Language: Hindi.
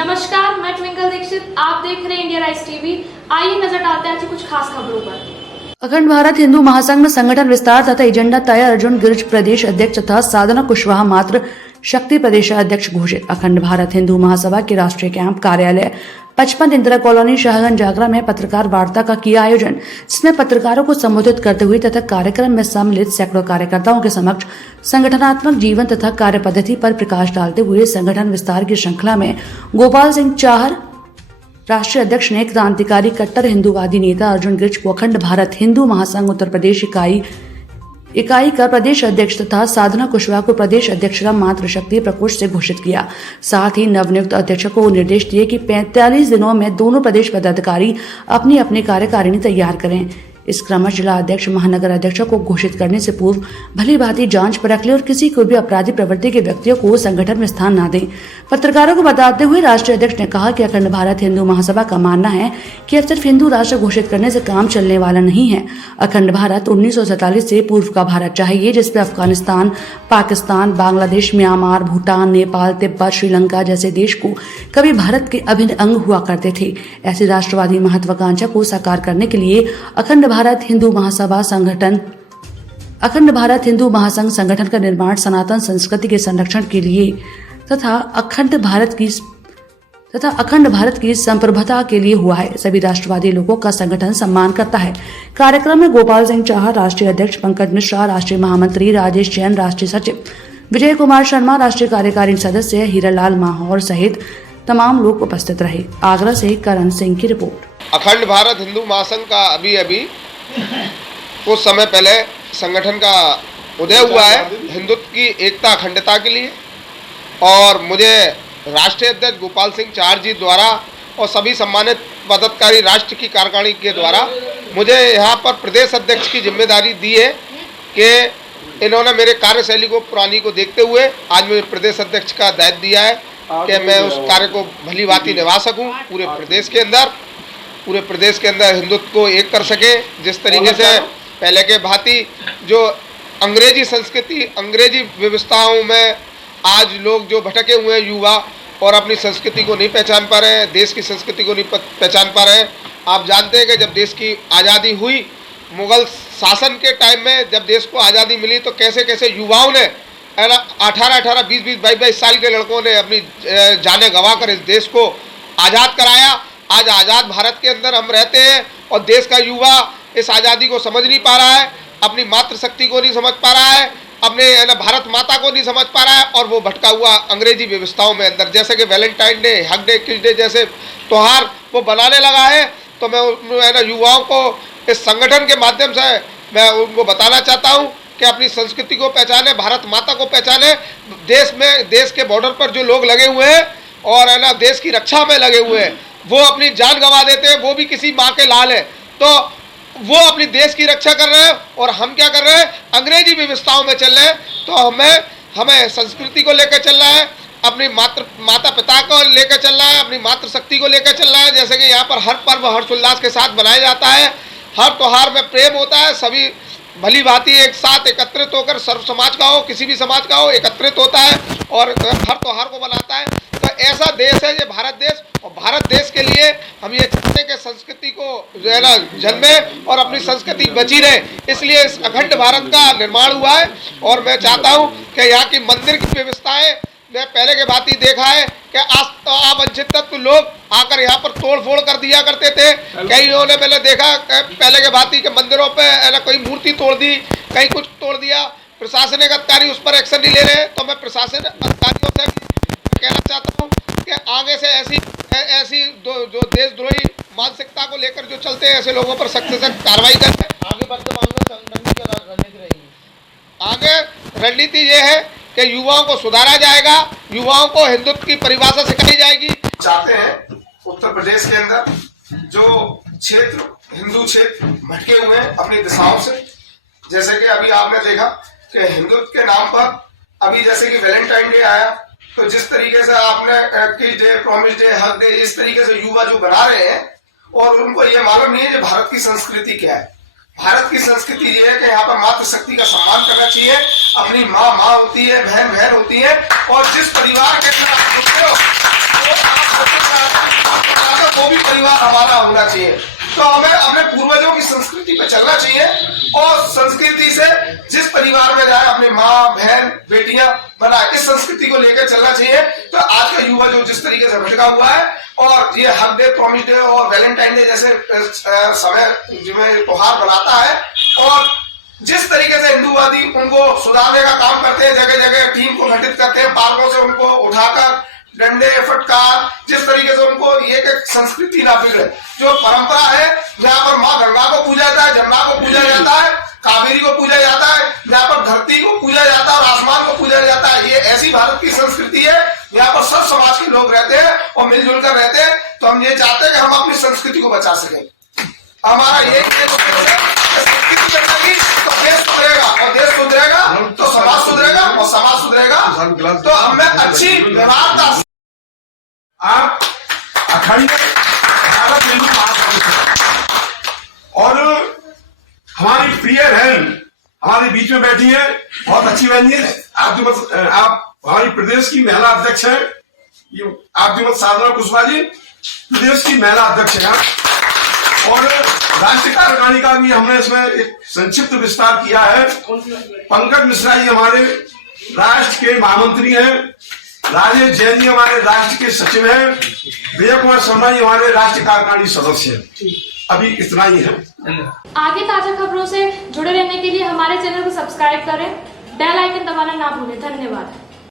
नमस्कार, मैं ट्विंकल दीक्षित। आप देख रहे हैं इंडिया राइस टीवी। आइए नजर डालते हैं आज की कुछ खास खबरों पर। अखंड भारत हिंदू महासंघ में संगठन विस्तार तथा एजेंडा तय। अर्जुन गिरिज प्रदेश अध्यक्ष तथा साधना कुशवाहा मात्र शक्ति प्रदेश अध्यक्ष घोषित। अखंड भारत हिंदू महासभा के राष्ट्रीय कैंप कार्यालय 55 इंदिरा कॉलोनी शाहगंज जागरा में पत्रकार वार्ता का किया आयोजन, जिसमें पत्रकारों को संबोधित करते हुए तथा कार्यक्रम में सम्मिलित सैकड़ों कार्यकर्ताओं के समक्ष संगठनात्मक जीवन तथा कार्य पद्धति पर प्रकाश डालते हुए संगठन विस्तार की श्रृंखला में गोपाल सिंह चाहर राष्ट्रीय अध्यक्ष ने क्रांतिकारी कट्टर हिंदूवादी नेता अर्जुन गिरिज को अखंड भारत हिंदू महासंघ उत्तर प्रदेश इकाई का प्रदेश अध्यक्ष तथा साधना कुशवाहा को प्रदेश अध्यक्ष का मातृ शक्ति प्रकोष्ठ से घोषित किया। साथ ही नवनियुक्त अध्यक्ष को निर्देश दिए कि 45 दिनों में दोनों प्रदेश पदाधिकारी अपनी अपनी कार्यकारिणी तैयार करें। इस क्रम में जिला अध्यक्ष महानगर अध्यक्ष को घोषित करने से पूर्व भली भांति जांच परख ले और किसी को भी अपराधी प्रवृत्ति के व्यक्तियों को संगठन में स्थान न दें। पत्रकारों को बताते हुए राष्ट्रीय अध्यक्ष ने कहा कि अखंड भारत हिंदू महासभा का मानना है कि अब सिर्फ हिंदू राष्ट्र घोषित करने से काम चलने वाला नहीं है। अखंड भारत 1947 से पूर्व का भारत चाहिए, जिसमें अफगानिस्तान, पाकिस्तान, बांग्लादेश, म्यांमार, भूटान, नेपाल, तिब्बत, श्रीलंका जैसे देश को कभी भारत के अभिन्न अंग हुआ करते थे। ऐसी राष्ट्रवादी महत्वाकांक्षा को साकार करने के लिए अखंड भारत हिंदू महासंघ संगठन का निर्माण सनातन संस्कृति के संरक्षण के लिए तथा अखंड भारत की संप्रभुता के लिए हुआ है। सभी राष्ट्रवादी लोगों का संगठन सम्मान करता है। कार्यक्रम में गोपाल सिंह चाहर राष्ट्रीय अध्यक्ष, पंकज मिश्रा राष्ट्रीय महामंत्री, राजेश जैन राष्ट्रीय सचिव, विजय कुमार शर्मा राष्ट्रीय कार्यकारिणी सदस्य, हीरालाल माहौर सहित तमाम लोग उपस्थित रहे। आगरा से करण सिंह की रिपोर्ट। अखंड भारत हिंदू महासंघ का अभी कुछ समय पहले संगठन का उदय हुआ है हिंदुत्व की एकता अखंडता के लिए, और मुझे राष्ट्रीय अध्यक्ष गोपाल सिंह चाहर जी द्वारा और सभी सम्मानित पदाधिकारी राष्ट्र की कार्यकारिणी के द्वारा मुझे यहाँ पर प्रदेश अध्यक्ष की जिम्मेदारी दी है कि इन्होंने मेरे कार्यशैली को पुरानी को देखते हुए आज मुझे प्रदेश अध्यक्ष का दायित्व दिया है कि मैं उस कार्य को भली भांति निभा सकूँ। पूरे प्रदेश के अंदर हिंदुत्व को एक कर सके। जिस तरीके से पहले के भांति जो अंग्रेजी संस्कृति, अंग्रेजी व्यवस्थाओं में आज लोग जो भटके हुए हैं युवा और अपनी संस्कृति को नहीं पहचान पा रहे हैं, देश की संस्कृति को नहीं पहचान पा रहे हैं। आप जानते हैं कि जब देश की आज़ादी हुई, मुगल शासन के टाइम में जब देश को आज़ादी मिली तो कैसे कैसे युवाओं ने 18, 20, 22 साल के लड़कों ने अपनी जानें गंवाकर इस देश को आज़ाद कराया। आज आज़ाद भारत के अंदर हम रहते हैं और देश का युवा इस आज़ादी को समझ नहीं पा रहा है, अपनी मातृशक्ति को नहीं समझ पा रहा है, अपने भारत माता को नहीं समझ पा रहा है, और वो भटका हुआ अंग्रेजी व्यवस्थाओं में अंदर, जैसे कि वैलेंटाइन डे, हक डे, किस डे जैसे त्यौहार वो बनाने लगा है। तो मैं युवाओं को इस संगठन के माध्यम से मैं उनको बताना चाहता हूँ कि अपनी संस्कृति को पहचाने, भारत माता को पहचाने। देश के बॉर्डर पर जो लोग लगे हुए हैं और देश की रक्षा में लगे हुए हैं, वो अपनी जान गंवा देते हैं, वो भी किसी माँ के लाल है, तो वो अपनी देश की रक्षा कर रहे हैं और हम क्या कर रहे हैं, अंग्रेजी व्यवस्थाओं में चल रहे हैं। तो हमें संस्कृति को लेकर चलना है, अपनी माता पिता को लेकर चलना है, अपनी मातृशक्ति को लेकर चलना है। जैसे कि यहाँ पर हर पर्व हर्षोल्लास के साथ मनाया जाता है, हर त्योहार में प्रेम होता है, सभी भली भांति एक साथ एकत्रित होकर, सर्व समाज का हो, किसी भी समाज का हो, एकत्रित होता है और हर त्योहार को मनाता है। तो ऐसा देश है ये भारत देश, और भारत देश के लिए हम ये चाहते हैं कि संस्कृति को जो है ना जन्मे और अपनी संस्कृति बची रहे, इसलिए इस अखंड भारत का निर्माण हुआ है। और मैं चाहता हूँ कि यहाँ की मंदिर की व्यवस्थाएं मैं पहले के भांति देखा है कि अवंचित तत्व लोग आकर यहाँ पर तोड़ फोड़ कर दिया करते थे। कई लोगों ने मैंने देखा पहले के भांति के मंदिरों पे कोई मूर्ति तोड़ दी, कहीं कुछ तोड़ दिया, प्रशासनिक अधिकारी उस पर एक्शन नहीं ले रहे। तो मैं प्रशासन अधिकारियों से कहना चाहता हूँ कि आगे से ऐसी जो देशद्रोही मानसिकता को लेकर जो चलते हैं, ऐसे लोगों पर सख्त से सख्त कार्रवाई करें। आगे रणनीति ये है कि युवाओं को सुधारा जाएगा, युवाओं को हिंदुत्व की परिभाषा सिखाई जाएगी। चाहते हैं उत्तर प्रदेश के अंदर जो क्षेत्र, हिंदू क्षेत्र भटके हुए हैं अपनी दिशाओं से, जैसे कि अभी आपने देखा कि हिंदुत्व के नाम पर अभी जैसे कि वैलेंटाइन डे आया, तो जिस तरीके से आपने किस डे, प्रॉमिस डे, हक डे, इस तरीके से युवा जो बना रहे हैं और उनको ये मालूम नहीं है कि भारत की संस्कृति क्या है। भारत की संस्कृति ये है कि यहाँ पर मातृशक्ति का सम्मान करना चाहिए। अपनी माँ माँ होती है, बहन बहन होती है, और जिस परिवार के अंदर आप होते हो वो आप होते परिवार हमारा होना चाहिए। तो हमें अपने पूर्वजों की संस्कृति पे चलना चाहिए और संस्कृति से जिस परिवार में जाए अपनी माँ बहन बेटियां बनाए, इस संस्कृति को लेकर चलना चाहिए। तो आज का युवा जो जिस तरीके से भटका हुआ है और ये हक डे, प्रॉमिस डे और वैलेंटाइन डे जैसे समय जिसमें त्योहार बनाता है और जिस तरीके से हिंदूवादी उनको सुधारने का काम करते हैं, जगह जगह टीम को गठित करते हैं, पार्कों से उनको उठाकर डंडे फटकार, जिस तरीके से उनको ये संस्कृति ना बिगड़े, जो परंपरा है जहाँ पर माँ गंगा को पूजा जाता है, जमुना को पूजा जाता है, कावेरी को पूजा जाता है, जहाँ पर धरती को पूजा जाता है और आसमान को पूजा जाता है। ये ऐसी भारत की संस्कृति है यहाँ पर सब समाज के लोग रहते हैं और मिलजुल कर रहते हैं। तो हम ये चाहते हैं कि हम अपनी संस्कृति को बचा सकें। हमारा यही संस्कृति बचेगी तो देश सुधरेगा और देश सुधरेगा तो समाज सुधरेगा और समाज सुधरेगा तो हमें अच्छी व्यवहारता। आप अखंड भारत हिंदू महासंघ और हमारी प्रिय बहन हमारे बीच में बैठी है, बहुत अच्छी बहन है। आप हमारी प्रदेश की महिला अध्यक्ष है, ये आपकी मत साधना कुशवाहा जी प्रदेश की महिला अध्यक्ष है और राष्ट्रीय कार्यकारिणी का भी हमने इसमें एक संक्षिप्त विस्तार किया है। पंकज मिश्रा जी हमारे राष्ट्र के महामंत्री हैं, राजेश जैन जी हमारे राष्ट्र के सचिव हैं, विजय कुमार शर्मा जी हमारे राष्ट्रीय कार्यकारिणी सदस्य हैं। अभी इतना ही है। आगे ताजा खबरों से जुड़े रहने के लिए हमारे चैनल को सब्सक्राइब करें, बेल आइकन दबाना ना भूलें। धन्यवाद।